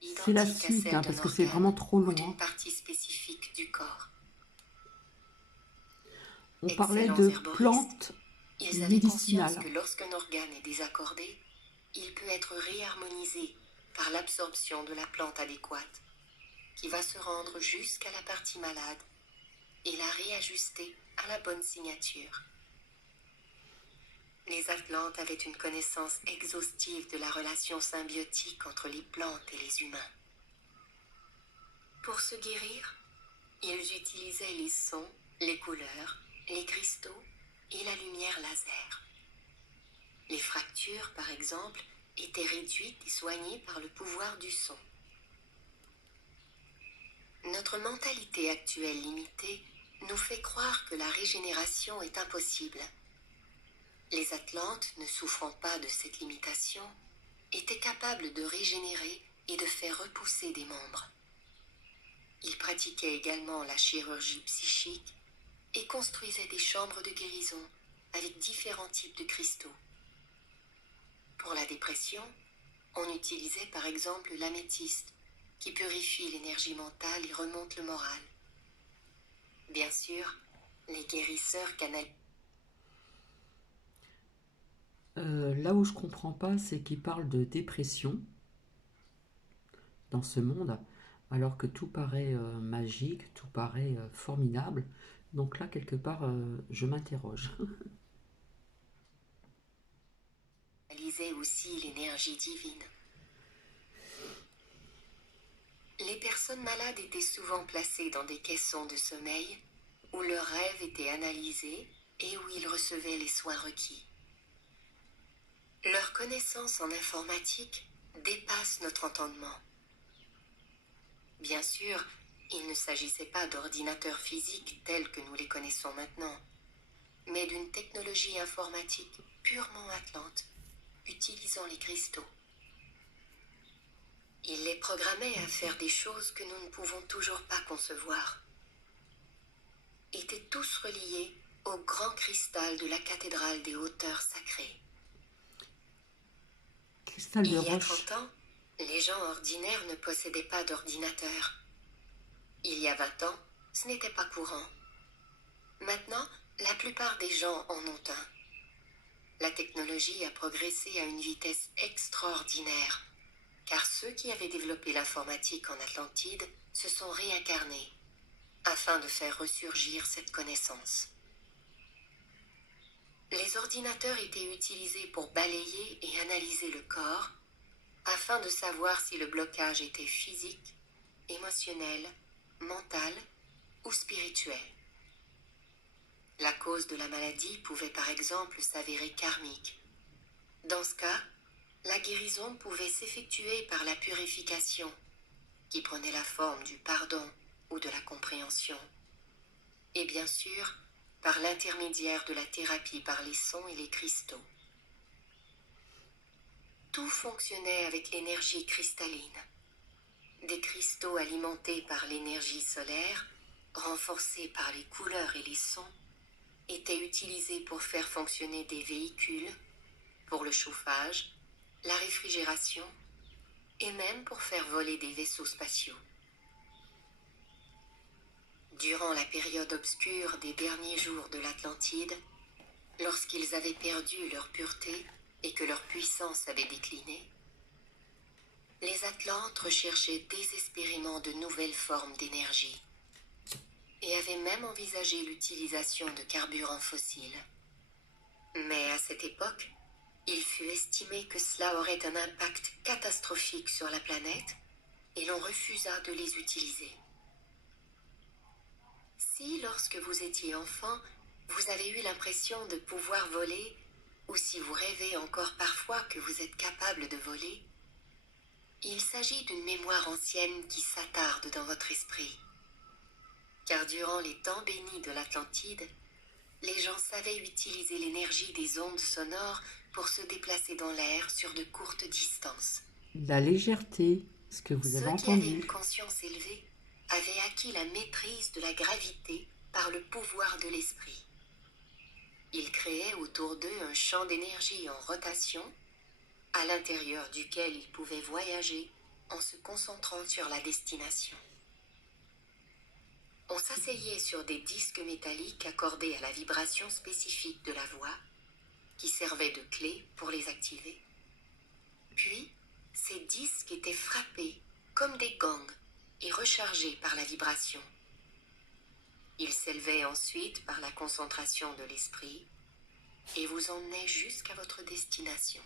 C'est la identique à suite, celle hein, d'un parce que c'est organe vraiment trop ou long, d'une hein. partie spécifique du corps. On parlait Excellents de herboristes, plantes ils avaient conscience médicinales. que lorsqu'un organe est désaccordé, il peut être réharmonisé par l'absorption de la plante adéquate, qui va se rendre jusqu'à la partie malade et la réajuster à la bonne signature. Les Atlantes avaient une connaissance exhaustive de la relation symbiotique entre les plantes et les humains. Pour se guérir, ils utilisaient les sons, les couleurs, les cristaux et la lumière laser. Les fractures, par exemple, étaient réduites et soignées par le pouvoir du son. Notre mentalité actuelle limitée nous fait croire que la régénération est impossible. Les Atlantes, ne souffrant pas de cette limitation, étaient capables de régénérer et de faire repousser des membres. Ils pratiquaient également la chirurgie psychique et construisaient des chambres de guérison avec différents types de cristaux. Pour la dépression, on utilisait par exemple l'améthyste, qui purifie l'énergie mentale et remonte le moral. Bien sûr, les guérisseurs canalisent. Là où je comprends pas, c'est qu'ils parlent de dépression dans ce monde, alors que tout paraît magique, tout paraît formidable. Donc là, quelque part, je m'interroge. Aussi l'énergie divine. Les personnes malades étaient souvent placées dans des caissons de sommeil où leurs rêves étaient analysés et où ils recevaient les soins requis. Leur connaissance en informatique dépasse notre entendement. Bien sûr, il ne s'agissait pas d'ordinateurs physiques tels que nous les connaissons maintenant, mais d'une technologie informatique purement atlante, utilisant les cristaux. Ils les programmaient à faire des choses que nous ne pouvons toujours pas concevoir. Étaient tous reliés au grand cristal de la cathédrale des hauteurs sacrées. Cristal de Il y a roche. 30 ans, les gens ordinaires ne possédaient pas d'ordinateur. Il y a 20 ans, ce n'était pas courant. Maintenant, la plupart des gens en ont un. La technologie a progressé à une vitesse extraordinaire, car ceux qui avaient développé l'informatique en Atlantide se sont réincarnés, afin de faire ressurgir cette connaissance. Les ordinateurs étaient utilisés pour balayer et analyser le corps, afin de savoir si le blocage était physique, émotionnel, mental ou spirituel. La cause de la maladie pouvait par exemple s'avérer karmique. Dans ce cas, la guérison pouvait s'effectuer par la purification, qui prenait la forme du pardon ou de la compréhension. Et bien sûr, par l'intermédiaire de la thérapie par les sons et les cristaux. Tout fonctionnait avec l'énergie cristalline. Des cristaux alimentés par l'énergie solaire, renforcés par les couleurs et les sons, étaient utilisés pour faire fonctionner des véhicules, pour le chauffage, la réfrigération et même pour faire voler des vaisseaux spatiaux. Durant la période obscure des derniers jours de l'Atlantide, lorsqu'ils avaient perdu leur pureté et que leur puissance avait décliné, les Atlantes recherchaient désespérément de nouvelles formes d'énergie et avaient même envisagé l'utilisation de carburants fossiles. Mais à cette époque, il fut estimé que cela aurait un impact catastrophique sur la planète et l'on refusa de les utiliser. Si, lorsque vous étiez enfant, vous avez eu l'impression de pouvoir voler, ou si vous rêvez encore parfois que vous êtes capable de voler, il s'agit d'une mémoire ancienne qui s'attarde dans votre esprit. Car durant les temps bénis de l'Atlantide, les gens savaient utiliser l'énergie des ondes sonores pour se déplacer dans l'air sur de courtes distances. La légèreté, ce que vous avez Ceux qui avaient une entendu. conscience élevée avaient acquis la maîtrise de la gravité par le pouvoir de l'esprit. Ils créaient autour d'eux un champ d'énergie en rotation, à l'intérieur duquel ils pouvaient voyager en se concentrant sur la destination. On s'asseyait sur des disques métalliques accordés à la vibration spécifique de la voix, qui servaient de clé pour les activer. Puis, ces disques étaient frappés comme des gangs et rechargés par la vibration. Ils s'élevaient ensuite par la concentration de l'esprit et vous emmenaient jusqu'à votre destination.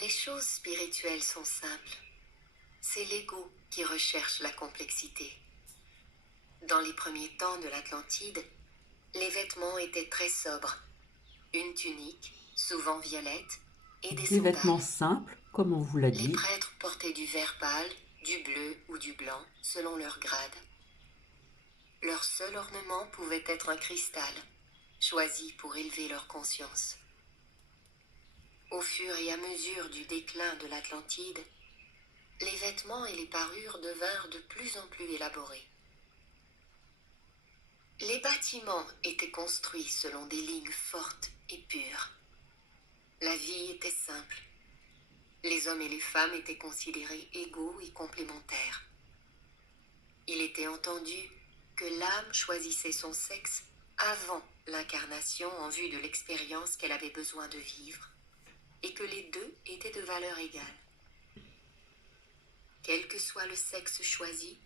Les choses spirituelles sont simples. C'est l'ego qui recherche la complexité. Dans les premiers temps de l'Atlantide, les vêtements étaient très sobres. Une tunique, souvent violette, et des Des vêtements sandales. simples, comme on vous l'a Les dit. prêtres portaient du vert pâle, du bleu ou du blanc, selon leur grade. Leur seul ornement pouvait être un cristal, choisi pour élever leur conscience. Au fur et à mesure du déclin de l'Atlantide, les vêtements et les parures devinrent de plus en plus élaborés. Les bâtiments étaient construits selon des lignes fortes et pures. La vie était simple. Les hommes et les femmes étaient considérés égaux et complémentaires. Il était entendu que l'âme choisissait son sexe avant l'incarnation en vue de l'expérience qu'elle avait besoin de vivre, et que les deux étaient de valeur égale. Quel que soit le sexe choisi,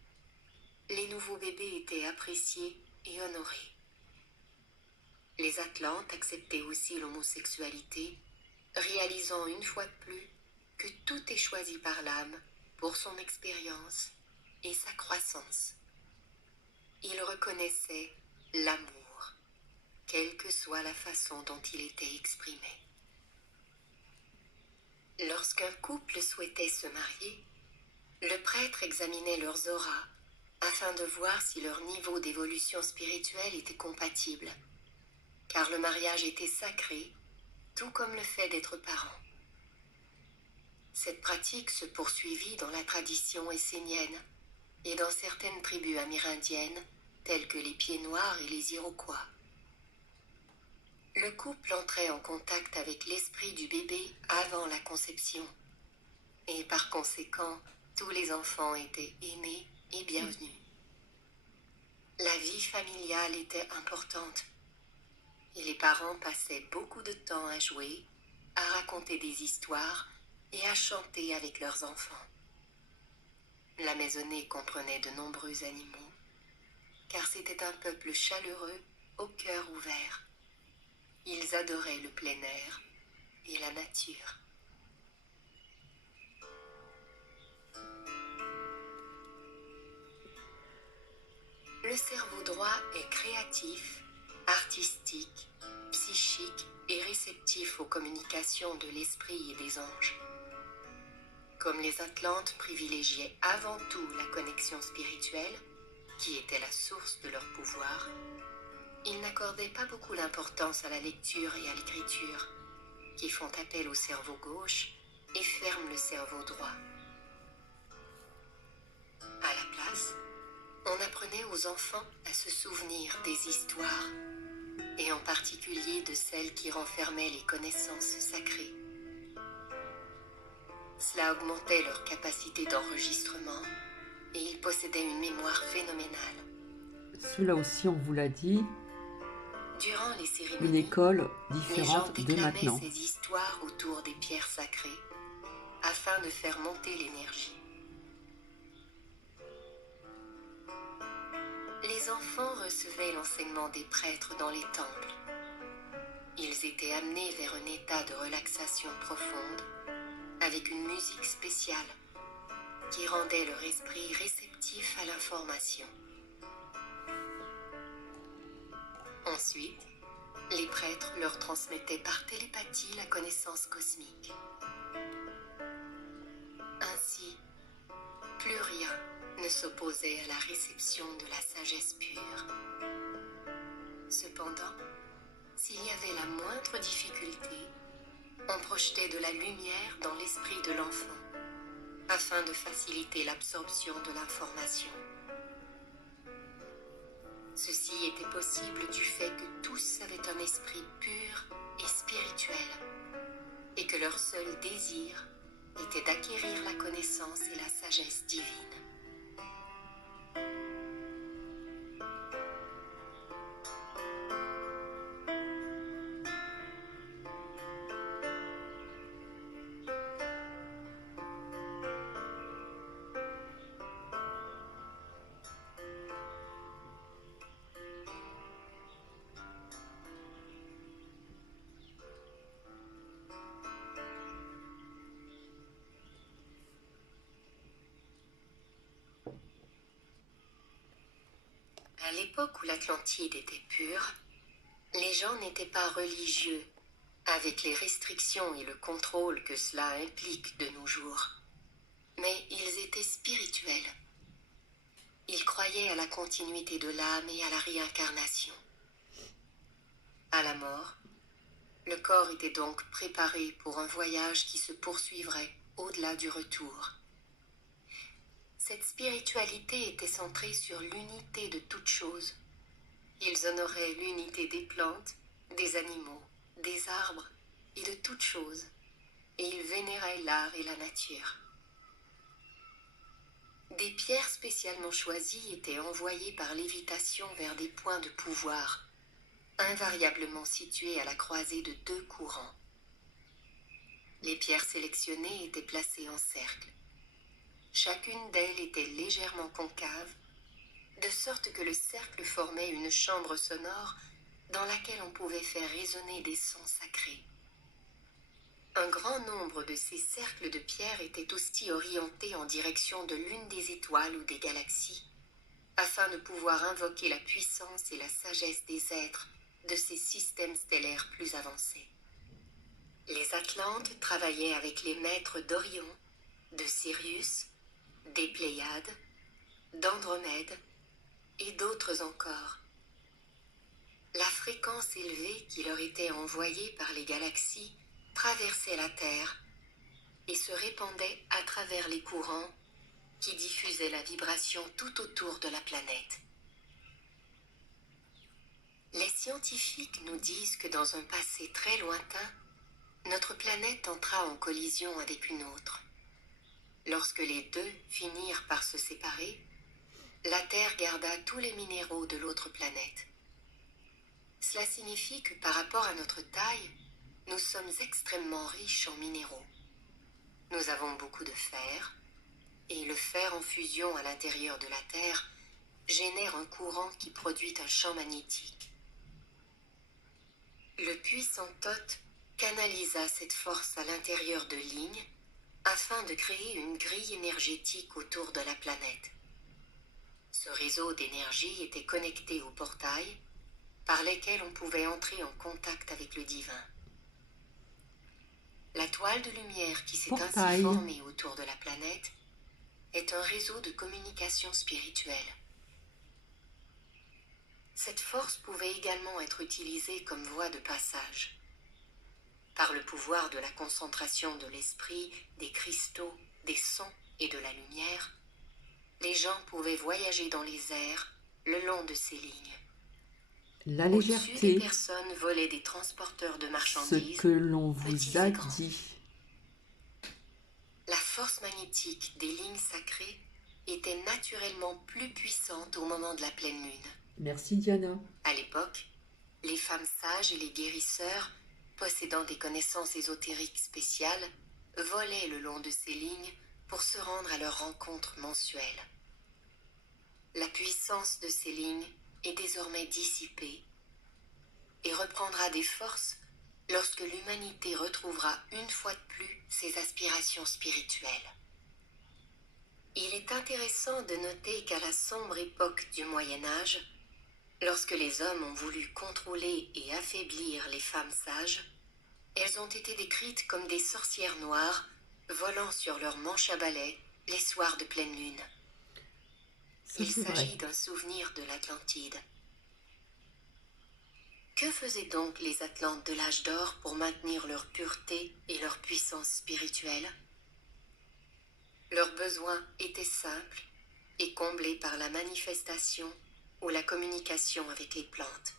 les nouveaux bébés étaient appréciés et honorés. Les Atlantes acceptaient aussi l'homosexualité, réalisant une fois de plus que tout est choisi par l'âme pour son expérience et sa croissance. Ils reconnaissaient l'amour, quelle que soit la façon dont il était exprimé. Lorsqu'un couple souhaitait se marier, le prêtre examinait leurs auras afin de voir si leur niveau d'évolution spirituelle était compatible, car le mariage était sacré, tout comme le fait d'être parent. Cette pratique se poursuivit dans la tradition essénienne et dans certaines tribus amérindiennes, telles que les Pieds-Noirs et les Iroquois. Le couple entrait en contact avec l'esprit du bébé avant la conception, et par conséquent, tous les enfants étaient aimés et bienvenus. La vie familiale était importante, et les parents passaient beaucoup de temps à jouer, à raconter des histoires et à chanter avec leurs enfants. La maisonnée comprenait de nombreux animaux, car c'était un peuple chaleureux, au cœur ouvert. Ils adoraient le plein air et la nature. Le cerveau droit est créatif, artistique, psychique et réceptif aux communications de l'esprit et des anges. Comme les Atlantes privilégiaient avant tout la connexion spirituelle, qui était la source de leur pouvoir, ils n'accordaient pas beaucoup d'importance à la lecture et à l'écriture, qui font appel au cerveau gauche et ferment le cerveau droit. À la place, on apprenait aux enfants à se souvenir des histoires, et en particulier de celles qui renfermaient les connaissances sacrées. Cela augmentait leur capacité d'enregistrement, et ils possédaient une mémoire phénoménale. Cela aussi, on vous l'a dit, Durant les une cérémonies, école les gens différente de déclamaient maintenant. ces histoires autour des pierres sacrées, afin de faire monter l'énergie. Les enfants recevaient l'enseignement des prêtres dans les temples. Ils étaient amenés vers un état de relaxation profonde, avec une musique spéciale, qui rendait leur esprit réceptif à l'information. Ensuite, les prêtres leur transmettaient par télépathie la connaissance cosmique. Ainsi, plus rien ne s'opposait à la réception de la sagesse pure. Cependant, s'il y avait la moindre difficulté, on projetait de la lumière dans l'esprit de l'enfant, afin de faciliter l'absorption de l'information. Ceci était possible du fait que tous avaient un esprit pur et spirituel, et que leur seul désir était d'acquérir la connaissance et la sagesse divine. À l'époque où l'Atlantide était pure, les gens n'étaient pas religieux, avec les restrictions et le contrôle que cela implique de nos jours. Mais ils étaient spirituels. Ils croyaient à la continuité de l'âme et à la réincarnation. À la mort, le corps était donc préparé pour un voyage qui se poursuivrait au-delà du retour. Cette spiritualité était centrée sur l'unité de toutes choses. Ils honoraient l'unité des plantes, des animaux, des arbres et de toutes choses, et ils vénéraient l'art et la nature. Des pierres spécialement choisies étaient envoyées par lévitation vers des points de pouvoir, invariablement situés à la croisée de deux courants. Les pierres sélectionnées étaient placées en cercle. Chacune d'elles était légèrement concave, de sorte que le cercle formait une chambre sonore dans laquelle on pouvait faire résonner des sons sacrés. Un grand nombre de ces cercles de pierre étaient aussi orientés en direction de l'une des étoiles ou des galaxies, afin de pouvoir invoquer la puissance et la sagesse des êtres de ces systèmes stellaires plus avancés. Les Atlantes travaillaient avec les maîtres d'Orion, de Sirius, des Pléiades, d'Andromède et d'autres encore. La fréquence élevée qui leur était envoyée par les galaxies traversait la Terre et se répandait à travers les courants qui diffusaient la vibration tout autour de la planète. Les scientifiques nous disent que dans un passé très lointain, notre planète entra en collision avec une autre. Lorsque les deux finirent par se séparer, la Terre garda tous les minéraux de l'autre planète. Cela signifie que par rapport à notre taille, nous sommes extrêmement riches en minéraux. Nous avons beaucoup de fer, et le fer en fusion à l'intérieur de la Terre génère un courant qui produit un champ magnétique. Le puissant Thoth canalisa cette force à l'intérieur de lignes afin de créer une grille énergétique autour de la planète. Ce réseau d'énergie était connecté aux portails par lesquels on pouvait entrer en contact avec le divin. La toile de lumière qui s'est ainsi formée autour de la planète est un réseau de communication spirituelle. Cette force pouvait également être utilisée comme voie de passage. Par le pouvoir de la concentration de l'esprit, des cristaux, des sons et de la lumière, les gens pouvaient voyager dans les airs le long de ces lignes. La Au-dessus des légèreté, personnes volaient des transporteurs de marchandises, ce que l'on vous petits a et grands. dit. La force magnétique des lignes sacrées était naturellement plus puissante au moment de la pleine lune. Merci Diana. À l'époque, les femmes sages et les guérisseurs, possédant des connaissances ésotériques spéciales, volaient le long de ces lignes pour se rendre à leur rencontre mensuelle. La puissance de ces lignes est désormais dissipée et reprendra des forces lorsque l'humanité retrouvera une fois de plus ses aspirations spirituelles. Il est intéressant de noter qu'à la sombre époque du Moyen Âge, lorsque les hommes ont voulu contrôler et affaiblir les femmes sages, elles ont été décrites comme des sorcières noires volant sur leurs manches à balai les soirs de pleine lune. Ça, Il c'est vrai. s'agit d'un souvenir de l'Atlantide. Que faisaient donc les Atlantes de l'âge d'or pour maintenir leur pureté et leur puissance spirituelle? Leurs besoins étaient simples et comblés par la manifestation ou la communication avec les plantes.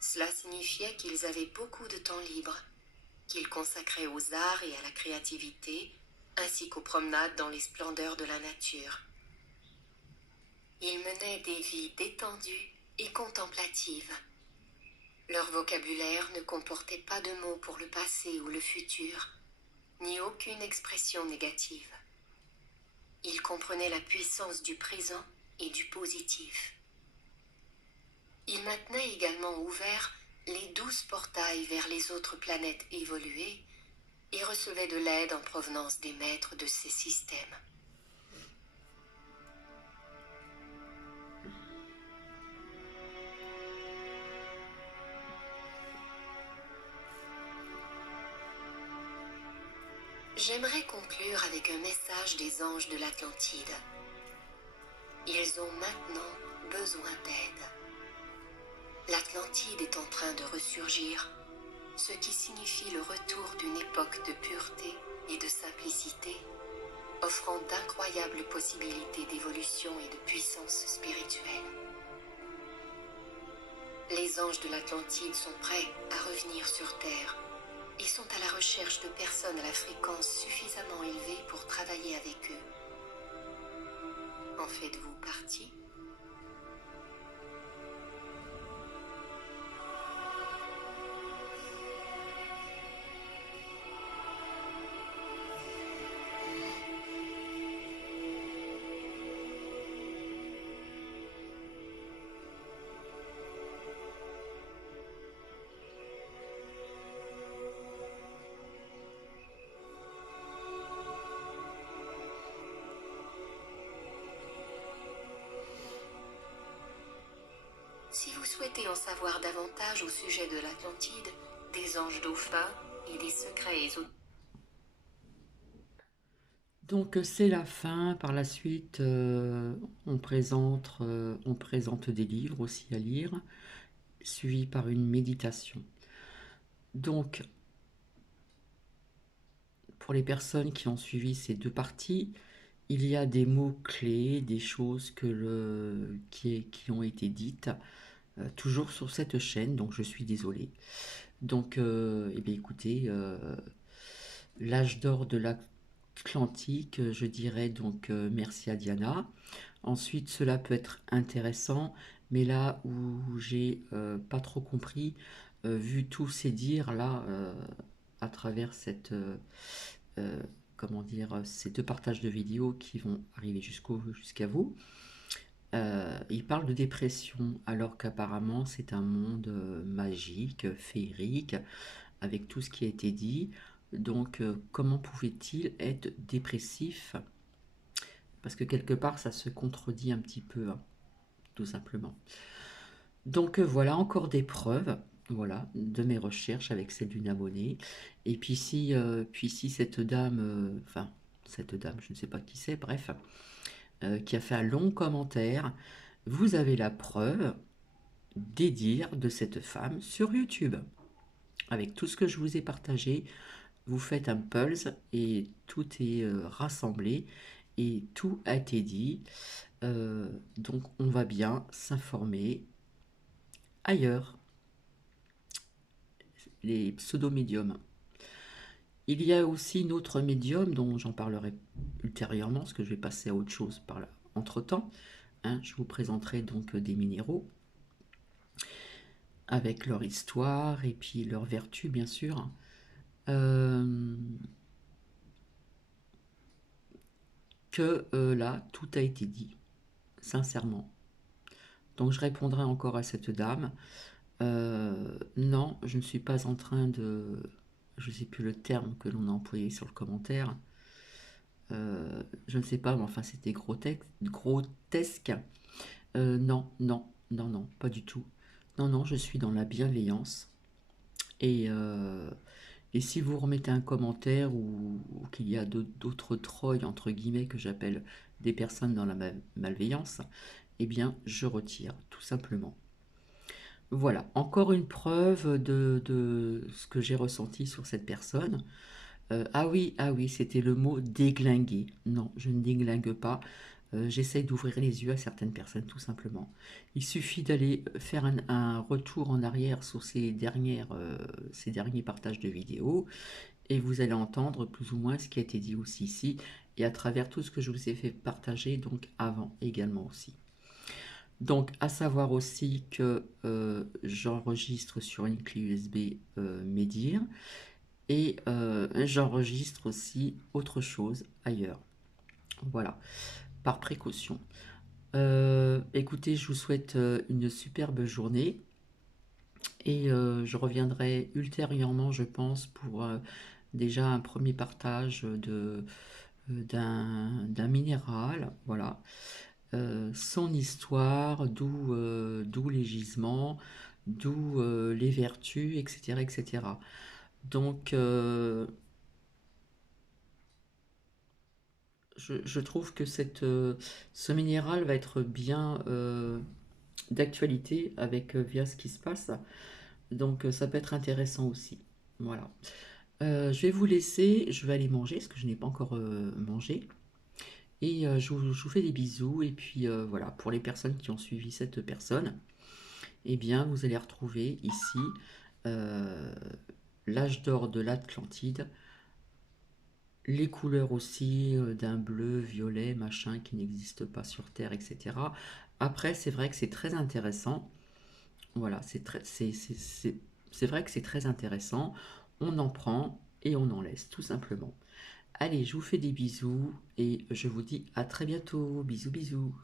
Cela signifiait qu'ils avaient beaucoup de temps libre, qu'ils consacraient aux arts et à la créativité, ainsi qu'aux promenades dans les splendeurs de la nature. Ils menaient des vies détendues et contemplatives. Leur vocabulaire ne comportait pas de mots pour le passé ou le futur, ni aucune expression négative. Ils comprenaient la puissance du présent et du positif. Ils maintenaient également ouverts les 12 portails vers les autres planètes évoluées et recevaient de l'aide en provenance des maîtres de ces systèmes. J'aimerais conclure avec un message des anges de l'Atlantide. Ils ont maintenant besoin d'aide. L'Atlantide est en train de ressurgir, ce qui signifie le retour d'une époque de pureté et de simplicité, offrant d'incroyables possibilités d'évolution et de puissance spirituelle. Les anges de l'Atlantide sont prêts à revenir sur Terre et sont à la recherche de personnes à la fréquence suffisamment élevée pour travailler avec eux. En faites-vous partie ? Si vous souhaitez en savoir davantage au sujet de l'Atlantide, des anges dauphins et des secrets ésotériques, Donc c'est la fin. Par la suite, on présente des livres aussi à lire, suivis par une méditation. Donc, pour les personnes qui ont suivi ces deux parties, il y a des mots-clés, des choses qui ont été dites, toujours sur cette chaîne, donc je suis désolée. Donc, eh bien, écoutez, l'âge d'or de l'Atlantique, je dirais donc merci à Diana. Ensuite, cela peut être intéressant, mais là où j'ai pas trop compris, vu tous ces dires là à travers euh, comment dire, ces deux partages de vidéos qui vont arriver jusqu'à vous. Il parle de dépression, alors qu'apparemment c'est un monde magique, féerique, avec tout ce qui a été dit. Donc, comment pouvait-il être dépressif? Parce que quelque part, ça se contredit un petit peu, hein, tout simplement. Donc, voilà, encore des preuves, voilà, de mes recherches avec celle d'une abonnée. Et puis si cette dame, enfin, cette dame, je ne sais pas qui c'est, bref, qui a fait un long commentaire, vous avez la preuve des dires de cette femme sur YouTube. Avec tout ce que je vous ai partagé, vous faites un pulse et tout est rassemblé et tout a été dit. Donc on va bien s'informer ailleurs, les pseudo-médiums. Il y a aussi une autre médium dont j'en parlerai ultérieurement, parce que je vais passer à autre chose par là. Entre-temps, hein, je vous présenterai donc des minéraux avec leur histoire et puis leur vertu, bien sûr. Là, tout a été dit, sincèrement. Donc je répondrai encore à cette dame. Non, je ne suis pas en train de... Je ne sais plus le terme que l'on a employé sur le commentaire. Je ne sais pas, mais enfin c'était grotesque. Non, non, non, non, pas du tout. Non, non, je suis dans la bienveillance. Et, euh, et si vous remettez un commentaire ou qu'il y a d'autres trolls, entre guillemets, que j'appelle des personnes dans la malveillance, eh bien, je retire, tout simplement. Voilà, encore une preuve de ce que j'ai ressenti sur cette personne. Ah oui, c'était le mot déglinguer. Non, je ne déglingue pas. J'essaye d'ouvrir les yeux à certaines personnes, tout simplement. Il suffit d'aller faire un retour en arrière sur ces derniers partages de vidéos et vous allez entendre plus ou moins ce qui a été dit aussi ici, et à travers tout ce que je vous ai fait partager donc avant également aussi. Donc, à savoir aussi que j'enregistre sur une clé USB Medir et j'enregistre aussi autre chose ailleurs. Voilà, par précaution. Écoutez, je vous souhaite une superbe journée et je reviendrai ultérieurement, je pense, pour déjà un premier partage d'un minéral. Voilà. Son histoire, d'où les gisements, d'où les vertus, etc., etc. Donc, je trouve que ce minéral va être bien d'actualité avec via ce qui se passe. Donc, ça peut être intéressant aussi. Voilà. Je vais vous laisser, je vais aller manger, parce que je n'ai pas encore mangé. Et je vous fais des bisous. Et puis voilà, pour les personnes qui ont suivi cette personne, eh bien, vous allez retrouver ici euh, l'âge d'or de l'Atlantide, les couleurs aussi d'un bleu, violet, machin qui n'existe pas sur Terre, etc. Après, c'est vrai que c'est très intéressant. Voilà, c'est vrai que c'est très intéressant. On en prend et on en laisse, tout simplement. Allez, je vous fais des bisous et je vous dis à très bientôt. Bisous, bisous.